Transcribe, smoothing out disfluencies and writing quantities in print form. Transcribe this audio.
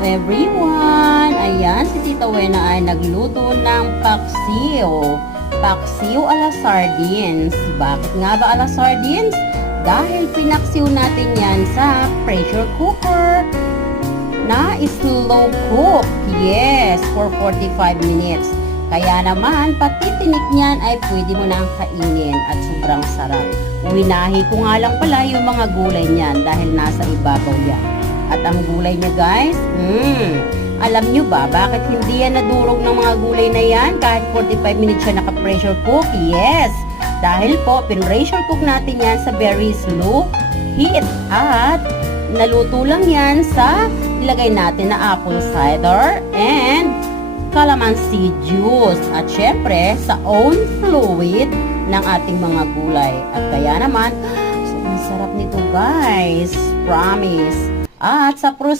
everyone! Ayan, si Tita Wena ay nagluto ng paksiw. Paksiw ala sardines. Bakit nga ba ala sardines? Dahil pinaksiw natin yan sa pressure cooker na slow cook. Yes, for 45 minutes. Kaya naman, pati tinik niyan ay pwede mo nang kainin at sobrang sarap. Winahi ko nga lang pala yung mga gulay niyan dahil nasa ibabaw yan. At ang gulay niya guys, alam nyo ba bakit hindi yan nadurog ng mga gulay na yan kahit 45 minutes siya naka-pressure cook? Yes! Dahil po, pin-pressure cook natin yan sa very slow heat. At naluto lang yan sa ilagay natin na apple cider and calamansi juice. At syempre, sa own fluid ng ating mga gulay. At kaya naman, sobrang sarap nito guys. Promise. At sa